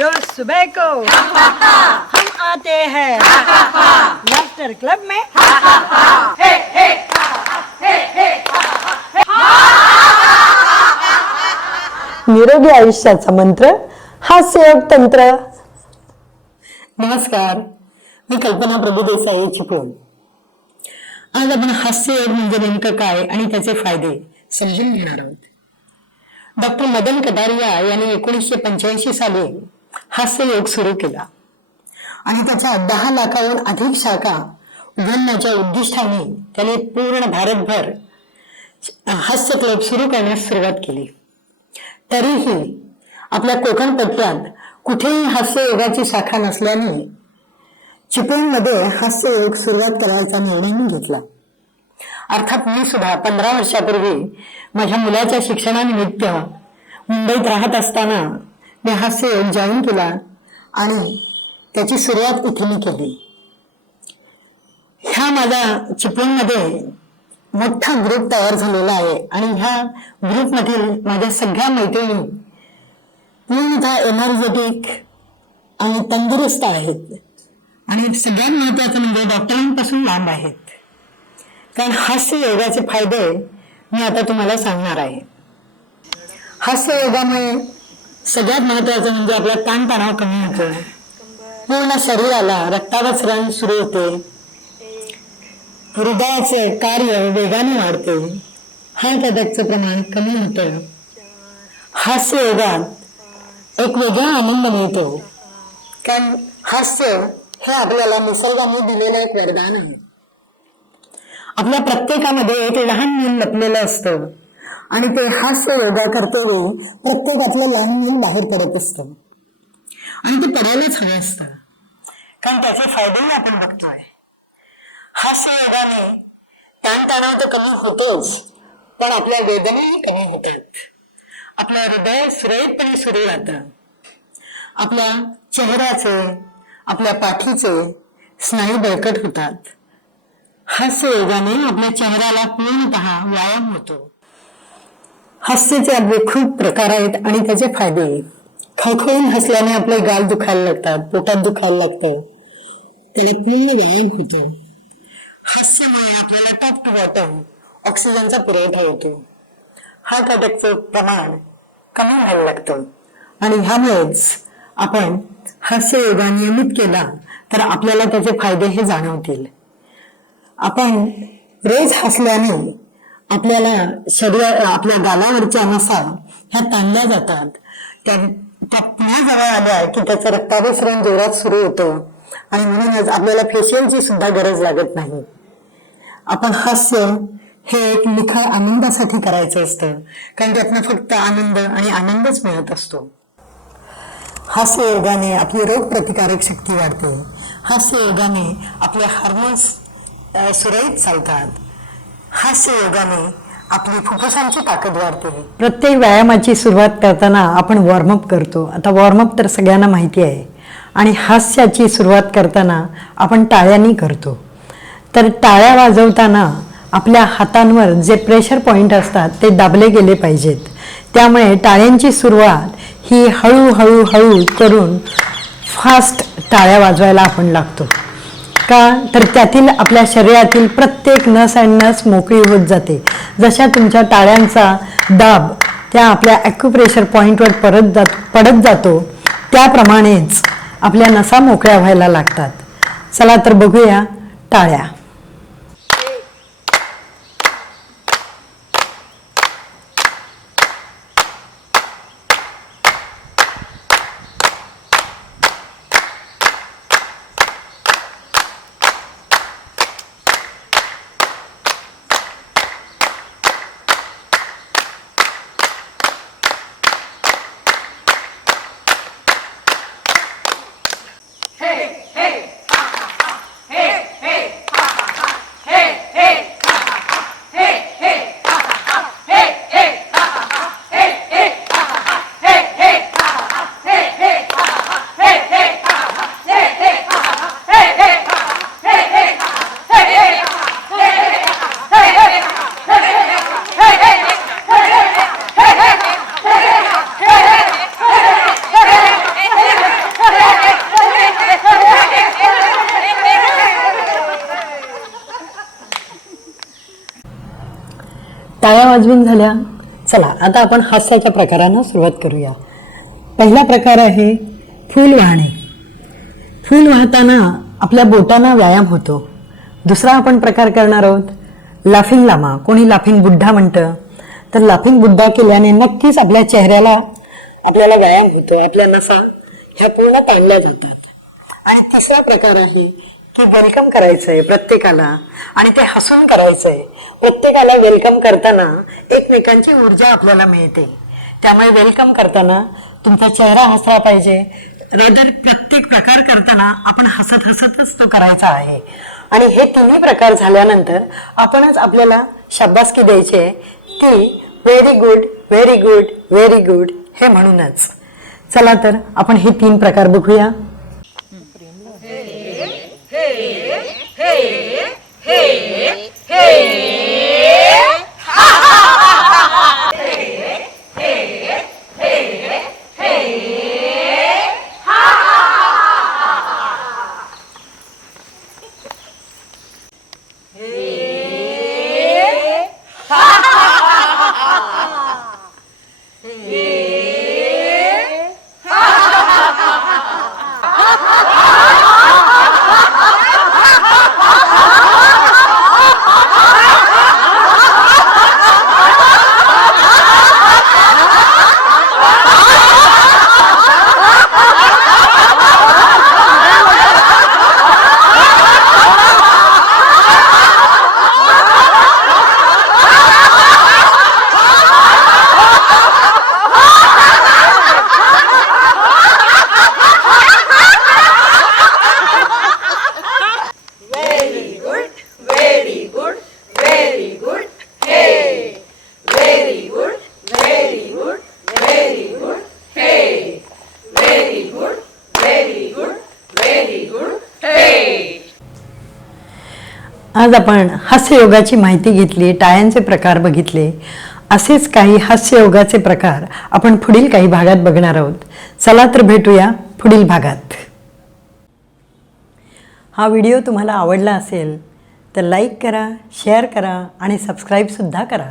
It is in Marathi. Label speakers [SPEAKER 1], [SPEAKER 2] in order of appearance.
[SPEAKER 1] रोज सुबह को। हम आते हैं। लाफ्टर क्लब में।
[SPEAKER 2] निरोगी आयुष्याचा मंत्र हास्ययोग तंत्र.
[SPEAKER 3] नमस्कार. मी कल्पना प्रभू देसाई चिपळूण. आज आपण हास्ययोग म्हणजे नेमकं काय आणि त्याचे फायदे समजून घेणार आहोत. डॉक्टर मदन कटारिया यांनी एकोणीसशे पंच्याऐंशी साली हास्ययोग सुरू केला. आणि त्याच्या दहा लाखाहून अधिक शाखा उघडण्याच्या उद्दिष्टाने त्याने पूर्ण भारतभर हास्य क्लब सुरू करण्यास सुरुवात केली. तरीही आपल्या कोकण पट्ट्यात कुठेही हास्ययोगाची शाखा नसल्याने चिपळूणमध्ये हास्ययोग सुरुवात करायचा निर्णय मी घेतला. अर्थात मी सुद्धा पंधरा वर्षापूर्वी माझ्या मुलाच्या शिक्षणानिमित्त मुंबईत राहत असताना मी हास्ययोग जॉईन केला आणि त्याची सुरुवात इथे मी केली. ह्या माझा चिपळूणमध्ये मोठा ग्रुप तयार झालेला आहे आणि ह्या ग्रुपमधील माझ्या सगळ्या मैत्रिणी पूर्णतः एनर्जेटिक आणि तंदुरुस्त आहेत. आणि सगळ्यात महत्वाचं म्हणजे डॉक्टरांपासून लांब आहेत. कारण हास्य योगाचे फायदे मी आता तुम्हाला सांगणार आहे. हास्य योगामुळे सगळ्यात महत्वाचं म्हणजे आपला ताणतणाव कमी होतो. पूर्ण शरीराला रक्तावसरण सुरू होते. हृदयाचे कार्य वेगाने वाढते. हार्ट अटॅकचं प्रमाण कमी होतं. हास्य योगात एक वेगळा आनंद मिळतो. कारण हास्य हे आपल्याला निसर्गाने दिलेलं एक वरदान आहे. आपल्या प्रत्येकामध्ये एक लहान म्हणून लपलेलं असतं. आणि ते हास्य योगा करते वेळी प्रत्येकातलं लहान मूल बाहेर पडत असतं. आणि ते पडायलाच हवं असतं. कारण त्याचे फायदेही आपण बघतोय. हास्य योगाने ताणतणाव तर कमी होतोच पण आपल्या वेदनाही कमी होतात. आपलं हृदय सुरळीतपणे सुरू राहतं. आपल्या चेहऱ्याचे आपल्या पाठीचे स्नायू बळकट होतात. हास्य योगाने आपल्या चेहऱ्याला पूर्णतः व्यायाम होतो. हास्याचे आपले खूप प्रकार आहेत आणि त्याचे फायदे खळखळून हसल्याने आपले गाल दुखायला लागतात पोटात दुखायला लागतं. त्याने पूर्ण व्यायाम होतो. हास्यामुळे आपल्याला टॉप टू बॉटम ऑक्सिजनचा पुरवठा होतो. हार्ट अटॅकचं प्रमाण कमी व्हायला लागतं. आणि ह्यामुळेच आपण हास्य योगा नियमित केला तर आपल्याला त्याचे फायदे हे जाणवतील. आपण रोज हसल्याने आपल्याला शरीर आपल्या गालावरच्या नसा ह्या ताणल्या जातात. त्या त्या पुन्हा जवळ आल्या की त्याचं रक्ताभिसरण जोरात सुरू होतं. आणि म्हणूनच आपल्याला फेशियलची सुद्धा गरज लागत नाही. आपण हास्य हे एक निखळ आनंदासाठी करायचं असतं. कारण त्यातनं फक्त आनंद आणि आनंदच मिळत असतो. हास्य योगाने आपली रोग प्रतिकारक शक्ती वाढते. हास्य योगाने आपले हार्मोन्स सुरळीत चालतात. हास्य योगाने आपली फुफ्फुसांची ताकद वाढते.
[SPEAKER 2] प्रत्येक व्यायामाची सुरुवात करताना आपण वॉर्मअप करतो. आता वॉर्मअप तर सगळ्यांना माहिती आहे. आणि हास्याची सुरुवात करताना आपण टाळ्यांनी करतो. तर टाळ्या वाजवताना आपल्या हातांवर जे प्रेशर पॉईंट असतात ते दाबले गेले पाहिजेत. त्यामुळे टाळ्यांची सुरुवात ही हळूहळू हळू करून फास्ट टाळ्या वाजवायला आपण लागतो. का तर त्यातील आपल्या शरीरातील प्रत्येक नस आणि नस मोकळी होत जाते. जशा तुमच्या टाळ्यांचा दाब त्या आपल्या ॲक्युप्रेशर पॉईंटवर परत जात पडत जातो त्याप्रमाणेच आपल्या नसा मोकळ्या व्हायला लागतात. चला तर बघूया टाळ्या. वाजवून झाल्या. चला आता आपण हास्याच्या प्रकारानं सुरुवात करूया. पहिला प्रकार आहे फूल वाहणे. फूल वाहताना आपल्या बोटांना व्यायाम होतो. दुसरा आपण प्रकार करणार आहोत लाफिंग लामा. कोणी लाफिंग बुड्ढा म्हणतं तर लाफिंग बुड्ढा केल्याने नक्कीच आपल्या चेहऱ्याला आपल्याला व्यायाम होतो आपल्या नसा ह्या पूर्ण ताणल्या जातात. आणि तिसरा प्रकार आहे की वेलकम करायचंय प्रत्येकाला आणि ते हसून करायचंय. प्रत्येकाला वेलकम करताना एकमेकांची ऊर्जा आपल्याला मिळते. त्यामुळे वेलकम करताना तुमचा चेहरा हसला पाहिजे. रेदर प्रत्येक प्रकार करताना आपण हसत हसतच तो करायचा आहे. आणि हे तिन्ही प्रकार झाल्यानंतर आपणच आपल्याला शाबासकी द्यायची आहे. ती very good very good very good हे म्हणूनच. चला तर आपण हे तीन प्रकार बघूया. Ei! आज आपण हास्ययोगाची माहिती घेतली टाळ्यांचे प्रकार बघितले. असेच काही हास्ययोगाचे प्रकार आपण पुढील काही भागात बघणार आहोत. चला तर भेटूया पुढील भागात. हा व्हिडिओ तुम्हाला आवडला असेल तर लाईक करा शेअर करा आणि सबस्क्राईबसुद्धा करा.